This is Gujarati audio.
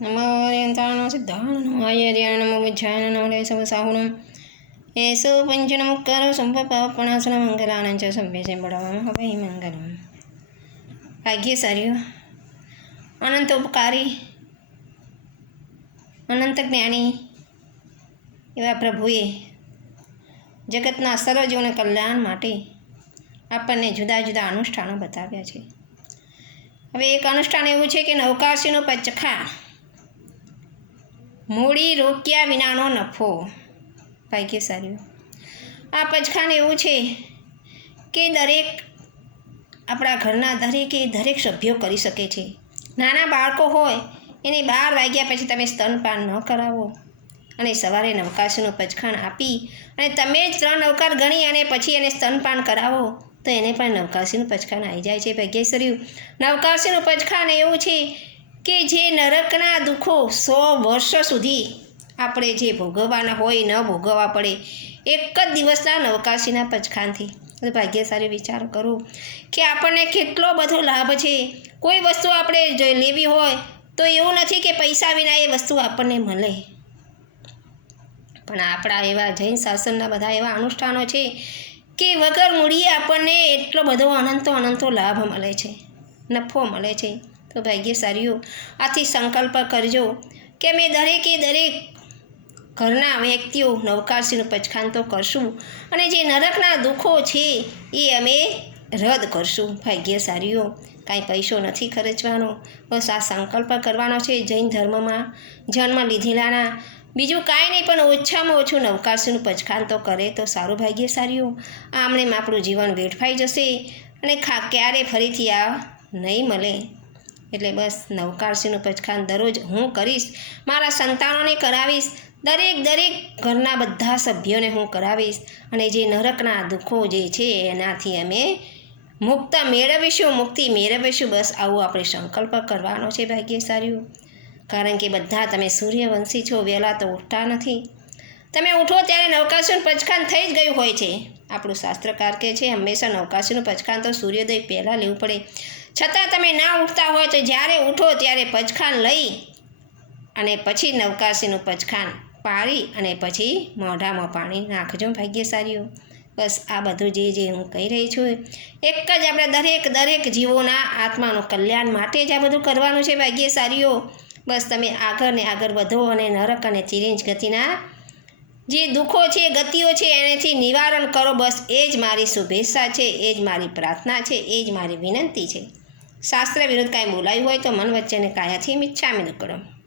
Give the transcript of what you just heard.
નમો હરિયંતાણો સિદ્ધાણ નમો આયર્યાણ નમો વિજ્ઞાન નમો લેસવ સાહુણમ એસો પંચનમુક્કારો સંપપાપણાસન મંગલાનંચ સભ્ય છે બળવામ હવે મંગલમ ભાગ્યશાળીઓ અનંત ઉપકારી અનંત જ્ઞાની એવા પ્રભુએ જગતના સર્વજીવોના કલ્યાણ માટે આપણને જુદા જુદા અનુષ્ઠાનો બતાવ્યા છે હવે એક અનુષ્ઠાન એવું છે કે નવકાશીનો પચખા. મૂડી રોક્યા વિનાનો નફો. ભાગ્યશાળીઓ આ પચખાને એવું છે કે દરેક આપણા ઘરના દરેકે દરેક સભ્યો કરી શકે છે. નાના બાળકો હોય, એને બાર વાગ્યા પછી તમે સ્તનપાન ન કરાવો. અને સવારે નવકાશીનું પચખાણ આપી અને તમે જ ત્રણ નવકાર ગણી અને પછી એને સ્તનપાન કરાવો. તો એને પણ નવકાશીનું પચખાન આવી જાય છે ભાગ્યેશ્વર્યું નવકાશીનું પચખાન એવું છે કે જે નરકના દુઃખો સો વર્ષ સુધી આપણે જે ભોગવવાના હોય ન ભોગવવા પડે, એક જ દિવસના નવકાશીના પચખાનથી. ભાગ્યશાળી વિચાર કરો કે આપણને કેટલો બધો લાભ છે. કોઈ વસ્તુ આપણે જો લેવી હોય તો એવું નથી કે પૈસા વિના એ વસ્તુ આપણને મળે. પણ આપણા એવા જૈન શાસનના બધા એવા અનુષ્ઠાનો છે કે વગર મૂડીએ આપણને એટલો બધો અનંતો અનંતો લાભ મળે છે, નફો મળે છે. તો ભાગ્યશાળીઓ, આથી સંકલ્પ કરજો કે મેં દરેકે દરેક ઘરના વ્યક્તિઓ નવકાશીનું પચખાન તો કરશું અને જે નરકના દુઃખો છે એ અમે રદ કરશું. ભાગ્યશાળીઓ, કાંઈ પૈસો નથી ખર્ચવાનો. બસ આ સંકલ્પ કરવાનો છે જૈન ધર્મમાં જન્મ લીધેલાના બીજું કાંઈ નહીં, પણ ઓછામાં ઓછું નવકાશીનું પચખાન તો કરે તો સારું ભાગ્ય સારું આમને આપણું જીવન વેડફાઈ જશે અને ખા, ક્યારે ફરીથી આ નહીં મળે. એટલે બસ નવકારસીનું પચખાન દરરોજ હું કરીશ, મારા સંતાનોને કરાવીશ, દરેક દરેક ઘરના બધા સભ્યોને હું કરાવીશ અને જે નરકના દુઃખો જે છે એનાથી અમે મુક્ત મેળવીશું, મુક્તિ મેળવીશું. બસ આવું આપણે સંકલ્પ કરવાનો છે ભાગ્યશાળીઓ. કારણ કે બધા તમે સૂર્યવંશી છો, વહેલા તો ઉઠતા નથી. તમે ઉઠો ત્યારે નવકાશીનું પચખાન થઈ જ ગયું હોય છે. આપણું શાસ્ત્રકાર કહે છે, હંમેશા નવકાશીનું પચખાન તો સૂર્યોદય પહેલાં લેવું પડે. છતાં તમે ના ઉઠતા હોય તો જ્યારે ઉઠો ત્યારે પચખાન લઈ અને પછી નવકાશીનું પચખાન પાળી અને પછી મોઢામાં પાણી નાખજો ભાગ્યશાળીઓ. બસ આ બધું જે જે હું કહી રહી છું, એક જ આપણે દરેક દરેક જીવોના આત્માનું કલ્યાણ માટે જ આ બધું કરવાનું છે ભાગ્યશાળીઓ. બસ તમે આગળ ને આગળ વધો અને નરક અને ચિરિંજ ગતિના જે દુઃખો છે, ગતિઓ છે, એનેથી નિવારણ કરો. બસ એ જ મારી શુભેચ્છા છે, એ જ મારી પ્રાર્થના છે, એ જ મારી વિનંતી છે. શાસ્ત્ર વિરુદ્ધ કાંઈ બોલાયું હોય તો મન વચ્ચેને કાયાથી મિચ્છામી દુક્કડમ